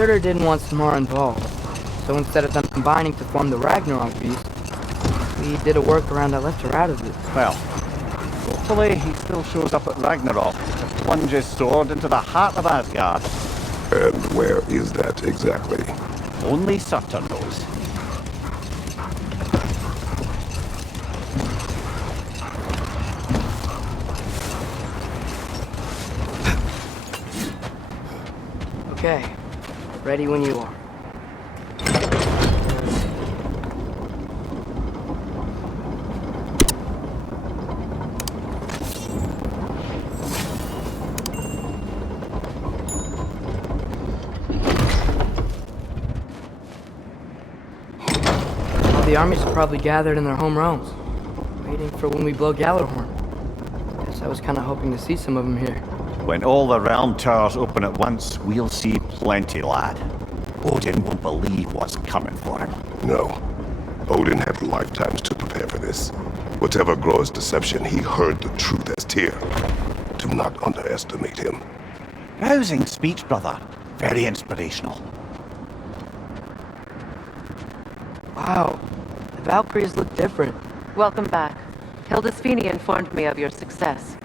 Surtur didn't want Samara involved, so instead of them combining to form the Ragnarok beast, we did a workaround that left her out of it. Well, hopefully he still shows up at Ragnarok to plunge his sword into the heart of Asgard. And where is that exactly? Only Surtur knows. Okay, ready when you are. All the armies are probably gathered in their home realms, waiting for when we blow Gjallarhorn. Guess I was kind of hoping to see some of them here. When all the realm towers open at once, we'll see plenty, lad. Odin won't believe what's coming for him. No. Odin had lifetimes to prepare for this. Whatever Groa's deception, he heard the truth as Tyr. Do not underestimate him. Rousing speech, brother. Very inspirational. Wow, the Valkyries look different. Welcome back. Hildisvini informed me of your success.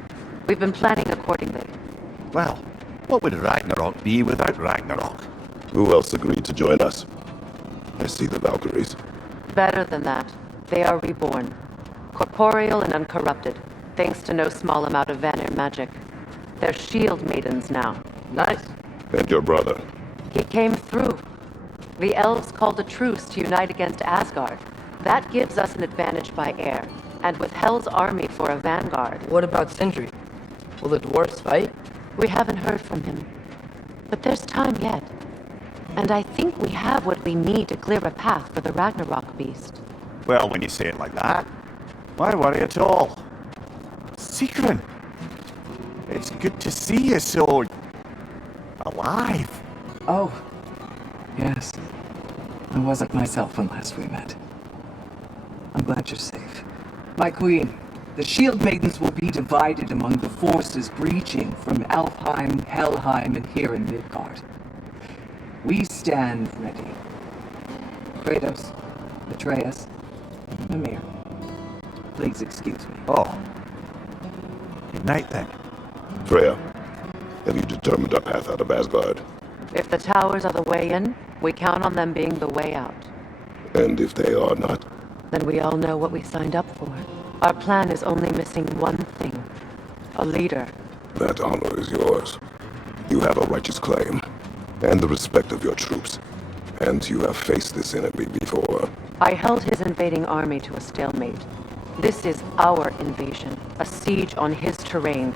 We've been planning accordingly. Well, what would Ragnarok be without Ragnarok? Who else agreed to join us? I see the Valkyries. Better than that, they are reborn. Corporeal and uncorrupted, thanks to no small amount of Vanir magic. They're shield maidens now. Nice. And your brother. He came through. The elves called a truce to unite against Asgard. That gives us an advantage by air, and with Hel's army for a vanguard. What about Sindri? Will the dwarves fight? We haven't heard from him. But there's time yet. And I think we have what we need to clear a path for the Ragnarok beast. Well, when you say it like that, why worry at all? Sigrun! It's good to see you so... alive. Oh, yes. I wasn't myself when last we met. I'm glad you're safe. My queen, the Shield Maidens will be divided among the forces breaching from Alfheim, Helheim, and here in Midgard. We stand ready. Kratos, Atreus, Mimir. Please excuse me. Oh. Good night, then. Freya, have you determined our path out of Asgard? If the towers are the way in, we count on them being the way out. And if they are not? Then we all know what we signed up for. Our plan is only missing one thing. A leader. That honor is yours. You have a righteous claim, and the respect of your troops. And you have faced this enemy before. I held his invading army to a stalemate. This is our invasion, a siege on his terrain.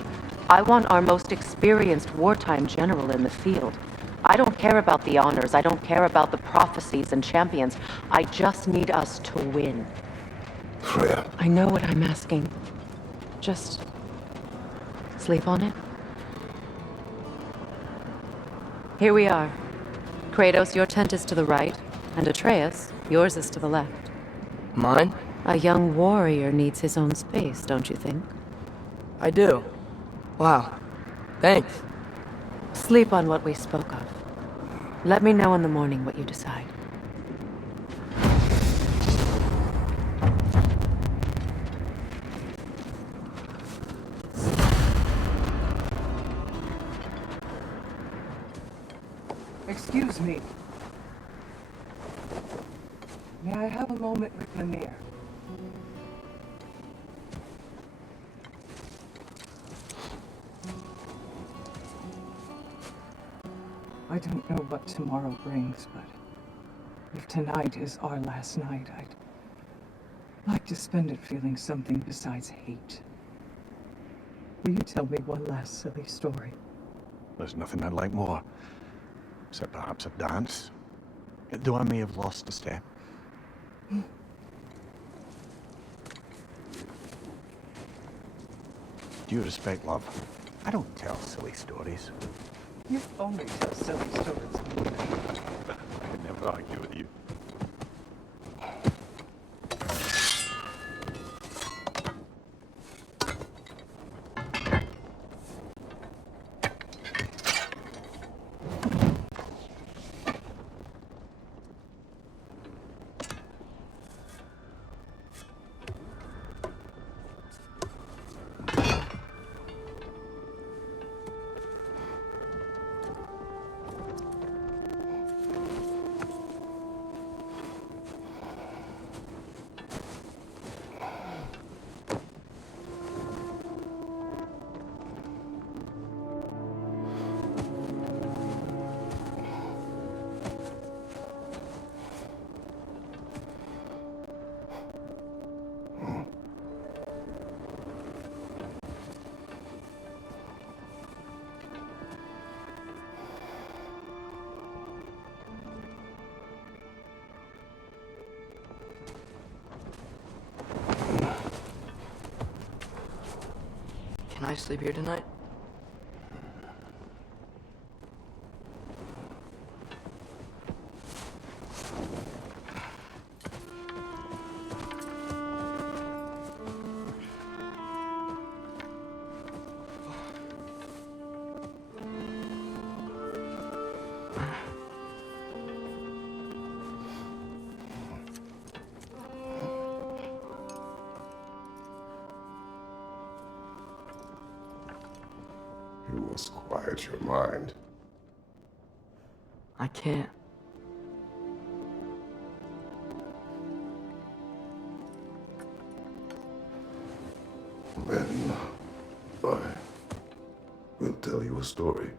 I want our most experienced wartime general in the field. I don't care about the honors, I don't care about the prophecies and champions. I just need us to win. Freya. I know what I'm asking. Just... sleep on it? Here we are. Kratos, your tent is to the right, and Atreus, yours is to the left. Mine? A young warrior needs his own space, don't you think? I do. Wow. Thanks. Sleep on what we spoke of. Let me know in the morning what you decide. Excuse me. May I have a moment with Mimir? I don't know what tomorrow brings, but if tonight is our last night, I'd like to spend it feeling something besides hate. Will you tell me one last silly story? There's nothing I'd like more. Except perhaps a dance. Though I may have lost a step. Due respect, love. I don't tell silly stories. You only tell silly stories. I can never argue with you. sleep here tonight? You must quiet your mind. I can't. Then I will tell you a story.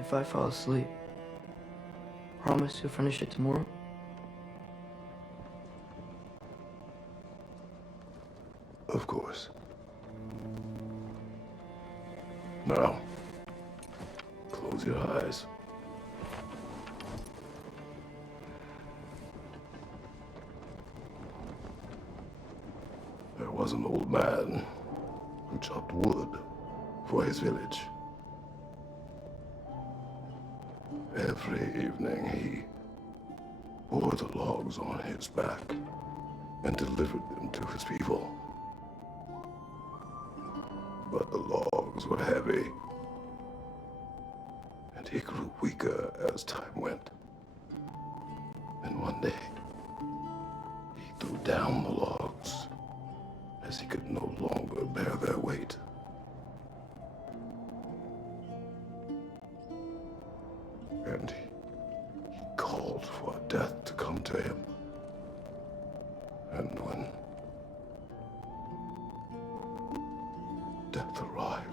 If I fall asleep, promise you'll finish it tomorrow? Of course. Now, close your eyes. There was an old man who chopped wood for his village. Every evening he bore the logs on his back and delivered them to his people. But the logs were heavy, and he grew weaker as time went. And one day, he threw down the logs as he could no longer bear their weight. And he called for death to come to him. And when death arrived,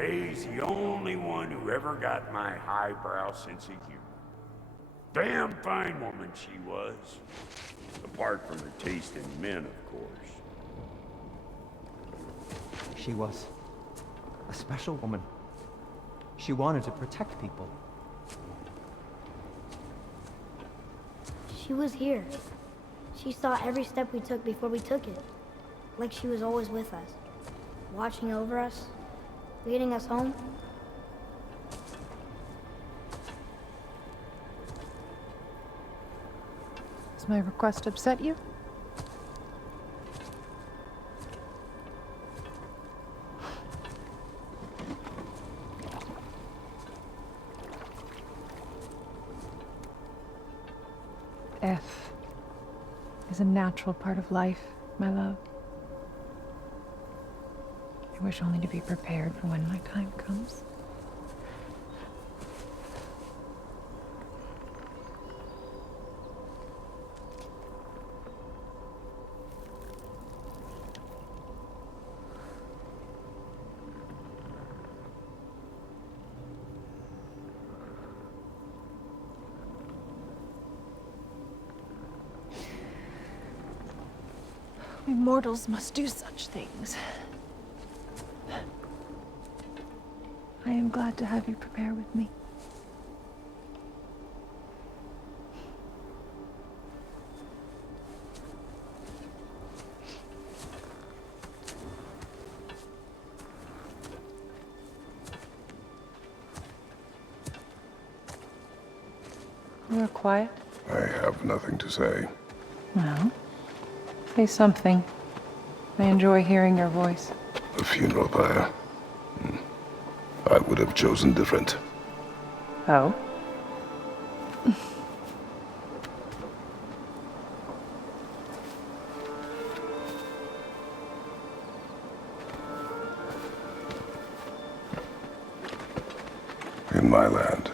He's the only one who ever got my highbrow sense of humor. Damn fine woman she was. Apart from her taste in men, of course. She was a special woman. She wanted to protect people. She was here. She saw every step we took before we took it. Like she was always with us. Watching over us. Leading us home. Does my request upset you? Death is a natural part of life, my love. I wish only to be prepared for when my time comes. We mortals must do such things. I am glad to have you prepare with me. You're quiet. I have nothing to say. Well, say something. I enjoy hearing your voice. A funeral pyre. I would have chosen different. Oh? In my land,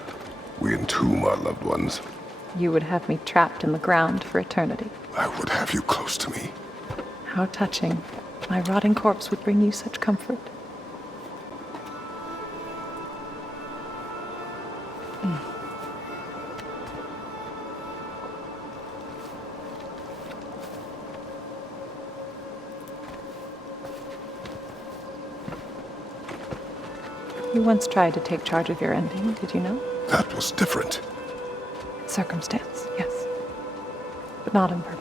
we entomb our loved ones. You would have me trapped in the ground for eternity. I would have you close to me. How touching. My rotting corpse would bring you such comfort. You once tried to take charge of your ending, did you know? That was different. Circumstance, yes. But not on purpose.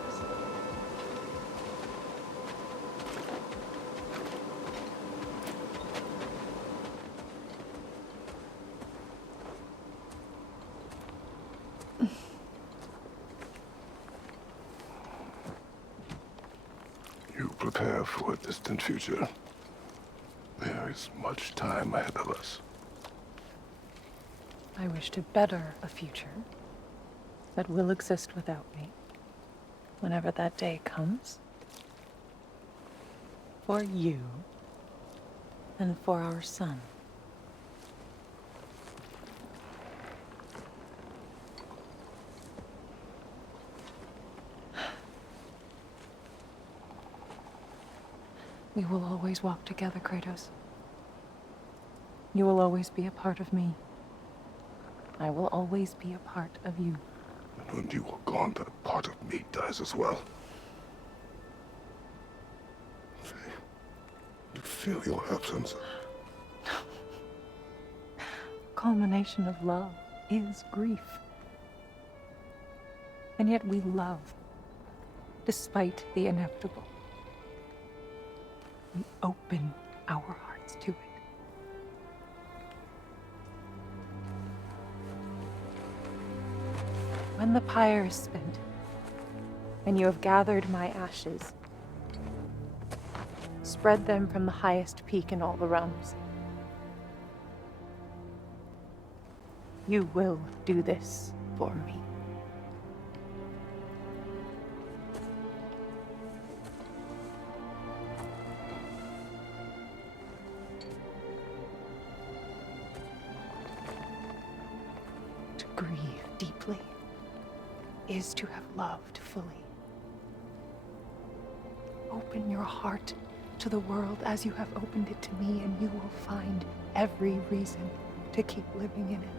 You prepare for a distant future. There is much time ahead of us. I wish to better a future that will exist without me, whenever that day comes. For you, and for our son. We will always walk together, Kratos. You will always be a part of me. I will always be a part of you. And when you are gone, that part of me dies as well. You feel your absence. Culmination of love is grief. And yet we love, despite the inevitable. We open our hearts to it. When the pyre is spent, and you have gathered my ashes, spread them from the highest peak in all the realms. You will do this for me. To grieve deeply is to have loved fully. Open your heart to the world as you have opened it to me, and you will find every reason to keep living in it.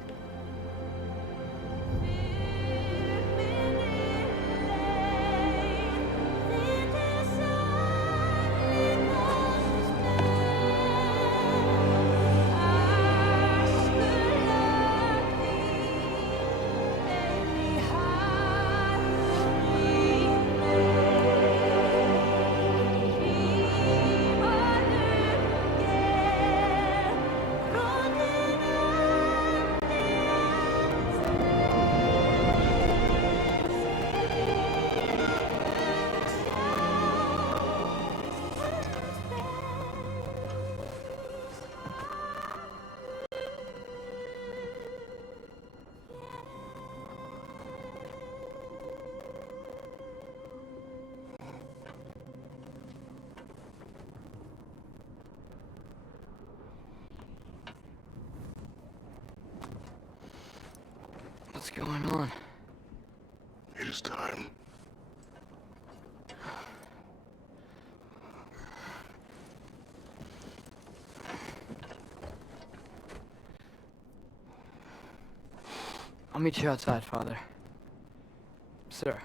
What's going on? It is time. I'll meet you outside, Father. Sir.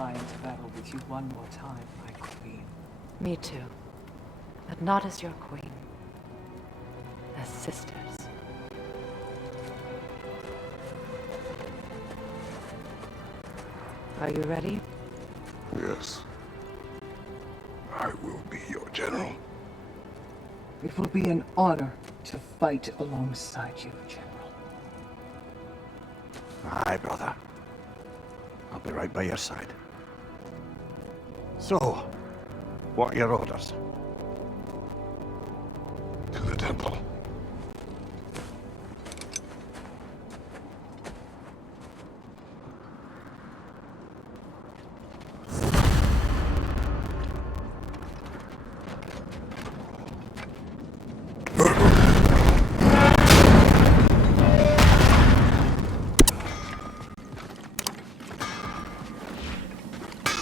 fly into battle with you one more time, my queen. Me too. But not as your queen. As sisters. Are you ready? Yes. I will be your general. It will be an honor to fight alongside you, General. Aye, brother. I'll be right by your side. So, what are your orders? To the temple.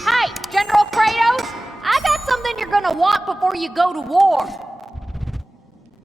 Hey, General Kratos! I got something you're gonna want before you go to war.